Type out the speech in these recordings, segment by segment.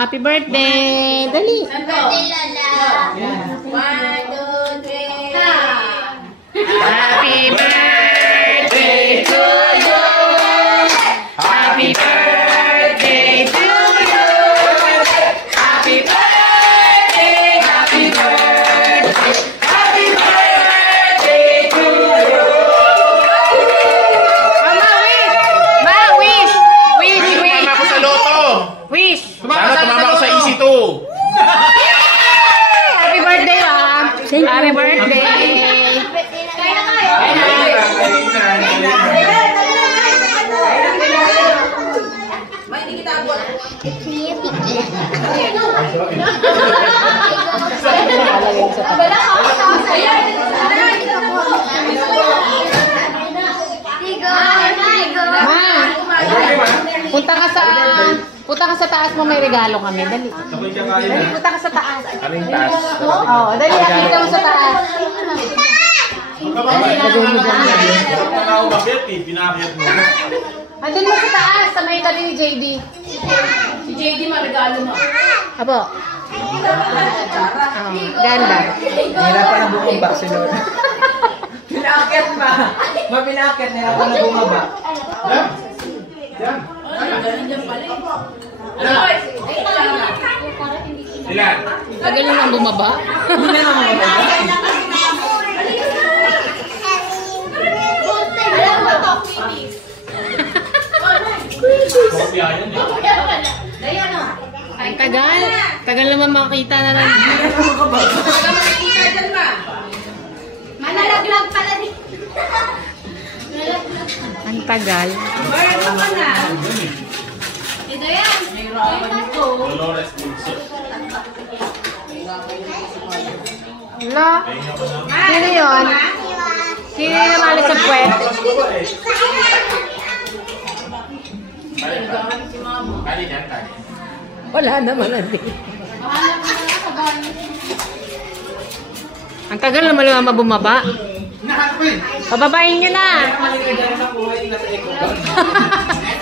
Happy birthday! Dali! Birthday, Lala! 1, 2, 3! Happy birthday to you! Happy birthday to you! Happy birthday! Happy birthday! Happy birthday to you! Ma, wish! Wish! Wish! Tumama ako sa loto! Wish! Tumama ako sa easy 2! Happy birthday, ma! Happy birthday! Punta ka sa taas mo, may regalo kami. Dali. Dali, punta ka sa taas. Anong taas? Oo, dali, nakita mo sa taas. Andun mo sa taas, sa may tabi ni JD. Si JD, regalo mo. Abo. Ganda. Nahirapan na bumaba si Lola. Pinakit pa. Mapinakit, nahirapan na bumaba. Ilan? Tagal na nang bumaba. Hindi na naman bumaba. Ang tagal. Tagal naman makita na lang. Manalaglag pala din. Ang tagal. Ito yan. Dolores Dulce. Wala. Sino yun? Sino yung namali sa puwet? Kali niyan, kali. Wala naman natin. Ang tagal naman naman bumaba. Pababain nyo na.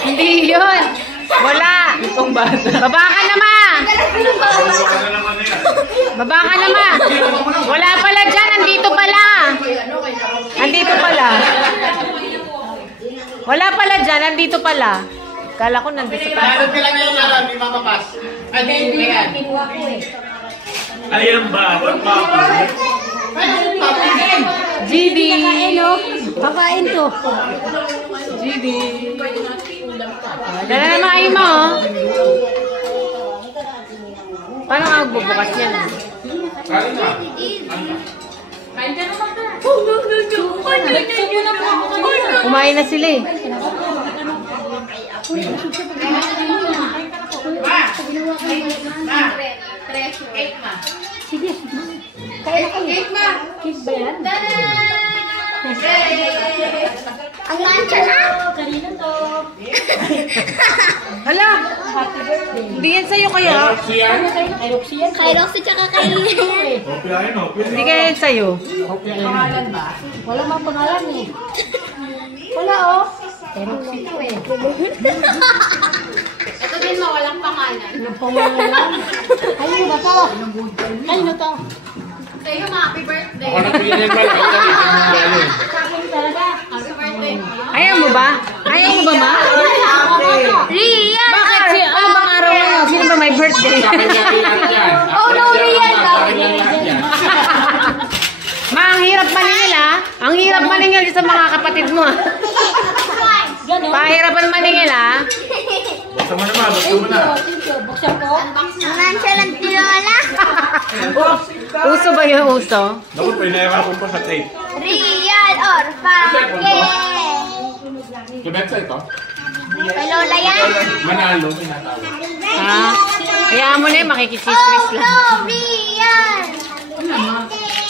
Hindi yun. Wala. Baba ka naman. Baba ka naman. Wala pala dyan. Andito pala. Andito pala. Wala pala dyan. Andito pala. Kala ko nandito sa taas. Meron ka lang yung alam, ni Mama Paz. Hindi, yan. Ayan ba? Ba't ba ako? GD. Pakain to. GD. Dala na maayin mo. Paano nga magbubukas yan? Kali na. Kumain na sila eh. Cake ma. Sige. Kaya na kayo. Cake ma. Cake ba yan? Ang mancha na. Kanina to. Hala. Hindi yan sa'yo kaya. Kay Roxy tsaka kay Lily. Hindi kaya yan sa'yo. Pangalan ba? Wala mang pangalan eh. Wala oh. Kay Roxy to eh. Ito din mawalang pangalan. Ayun ba to? Ayun to. Sa'yo ma, happy birthday. Ako napilin ba? Sa akin talaga. Happy birthday. Ayaw mo ba? Ayaw mo ba, ma? Rian! Bakit? Ano bang araw mo? Sino ba may birthday? Oh no, Rian! Ma, ang hirap maningil ah. Ang hirap maningil sa mga kapatid mo ah. Pahirapan maningil ah. Buksan mo naman, buksan mo na. Buksan ko. Ang mancha lang tinola. Uso ba yung uso? Naku, pinahirapan pa sa tape. Rian or Pake. Kibetsa ito? Kay Lola yan. Manalo, pinatawag. Ah, kaya mo na yun, makikisistris lang. No, Rian.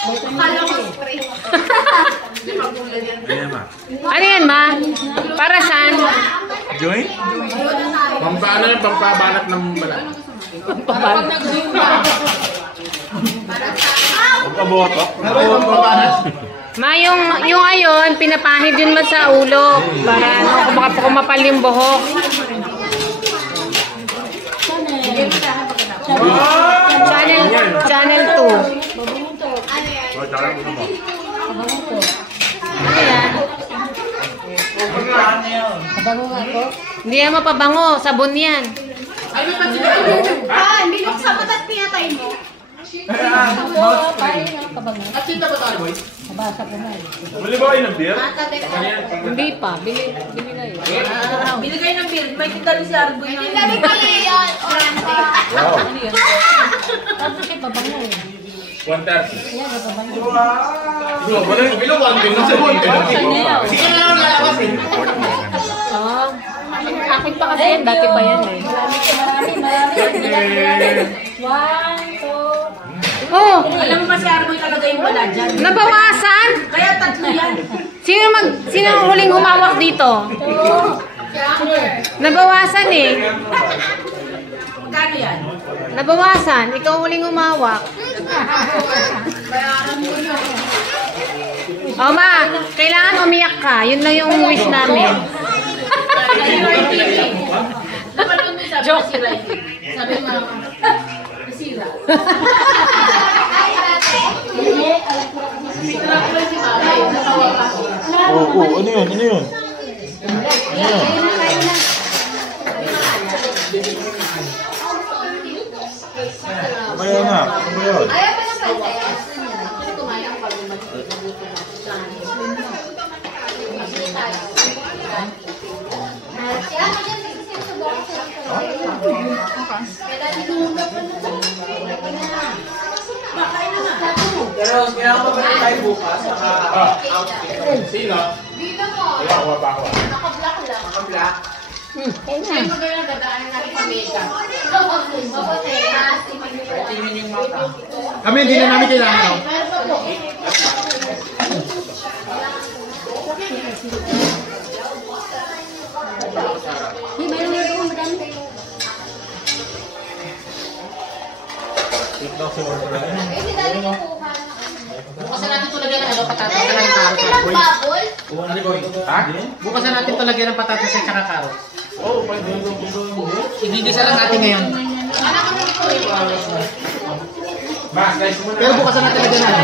Kala ko spray. Ayan ma. Ano yan, ma? Para saan? Join? Pampaano yung pampabanat ng balat? Pampaboto? Pampabanat? Ma, yung ayon, pinapahid yun mo sa ulo. Para ano, kumapal yung buhok. Channel 2. Oh, tsaka mo mo. Ano yan? Kabango nga po. Hindi yan mapabango. Sabon yan. Bilog sa matat pinatay mo. Kabango. At sinta ba tayo, boy? Nabasa ko na. Bili ba kayo ng beer? Hindi pa. Bili na yun. Binigay ng beer. May tindali si Arboy na. Tindali ko yan. Orante. Wow. Tapos siya babango eh. 130. Ayan, babango. Wala yung bilo, 1 bin na sa Hindi ka na lang lalabas eh. Oh. Akin pa kasi yan. Dati pa yan eh. Marami. 1, 2. Oh! Alam mo ba si Arboy talaga yung wala dyan? Nabawasan? Kaya tatlo yan. Sino ang huling humawak dito? Nabawasan eh. Magkano yan? Nabawasan. Ikaw ang huling humawak. O ma, kailangan umiyak ka. Yun lang yung wish namin. Napanood mo yung sabi ko si Riley. Sabi mo, nasira. Sinira ko lang si Mara. Natawa ka. Oo, ano yun? Ano yun? Kaya na, ano yun? Ayaw pa ng pantayan. Kasi kumain ako pag magluto na. Kaya mo dyan, kasi sinusubukan ko lang sa kaya hinungap ko na. Makain na nga. Pero kailangan pa ba rin tayo bukas? Sino? Dito mo. Wala, kuha pa ako. Naka-black lang. Kabla. Kaya maganda dadaanan natin pa makeup. Mabuti. Tingin yung mata. Kami, hindi na namin kailangan. No? Meron pa po. Eh, si Daddy kukuha. Bukasan natin ito lagyan ng ano, patatas at Meron saka na silang bubble. Ha? Bukasan natin ito lagyan ng patatas at saka carrots. Oo, pwede. Igigisa lang natin ngayon. Mas, guys, muna. Pero bukasan natin lagyan ng ano.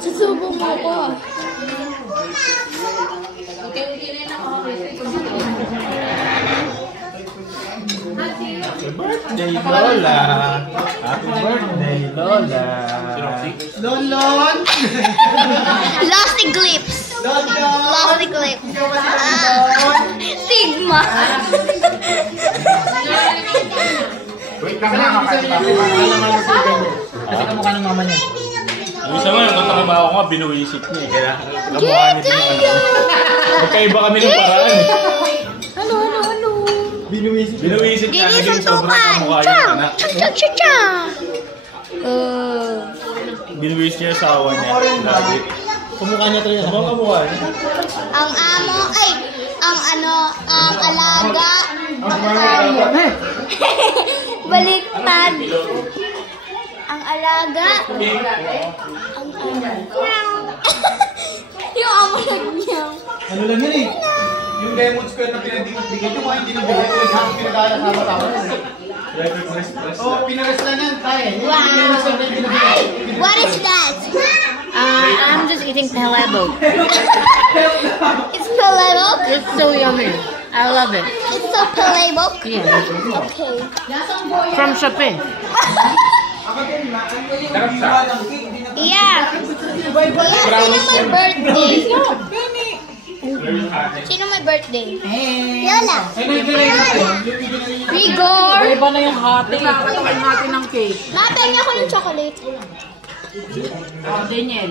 Susubong mo ko. Happy birthday, Lola! Happy birthday, Lola! Lon! Lusty Glips. Lusty Glips. Sigma. Wait lang na, kakain pa. Wala naman yung sigaw. Kasi kamukha ng mama niya. Yung isa nga, nagtatrabaho ko nga, binuwisip niya eh. Kaya kamukha niya din yung ano. Magkaiba kami ng paraan eh. Ano? Binuwisip niya, naging sobrang kamukha yung anak. Cha. Binuwis niya yung asawa niya. Lagi. Kamukha niya talaga. Ano ang kamukha niya? Ang amo, ay, ang ano, ang alaga. Baliktad. Ang alaga. Ang yung amo nagnyang. Ano lang yun eh? Yung lemon square na pinagdikit-dikit, yung mga hindi na bilhin, pinag-aala-sama-tama. Oo, pinares lang yan, tayo. What is that? I'm just eating palabok. It's palabok? It's so yummy. I love it. It's so palabok? Yeah. Okay. From Shopee. Yeah. Kuya, sino may birthday? Sino may birthday? Lola. Rigor. Iba na yung hati. Nakakatawa yung hati ng cake. Natay niya ako ng chocolate. Daniel.